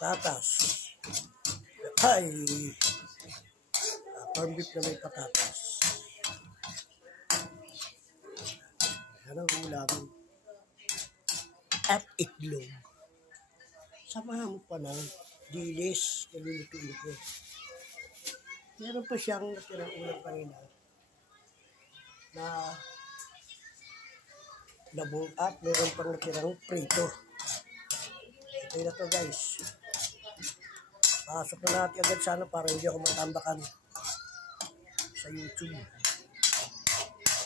patatas. Ay! Corn beef na may patatas. Yan ang ulam. At itlog. Samahan mo pa ng dilis. Nalulutuin ko. Meron pa siyang natirang ulam kanina na labong at meron pang natirang prito. Okay na to guys. Pasok na natin agad sana para hindi ako matambakan sa YouTube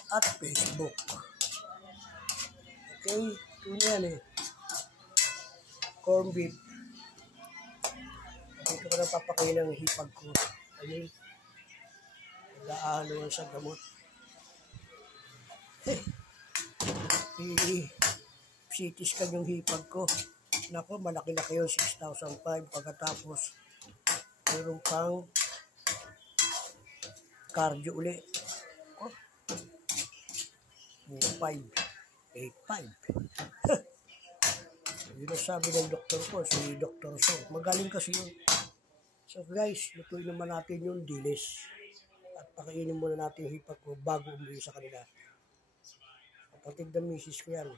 at Facebook. Okay, ito na yan eh. Corn beef. Dito ko na papakain ang hipag ko. Ayun. Nag-aalo sa gamot. Cities ka yung hipag ko. Nako, malaki-laki yun, 6,500. Pagkatapos, meron pang cardio uli. Oh, 5,8,500. Yun ang sabi ng doktor ko, si Dr. Song. Magaling kasi yun. So guys, lutuin naman natin yung dilis. At pakainin muna natin yung hipag ko bago umuwi sa kanila. Kapatid ng misis ko yan.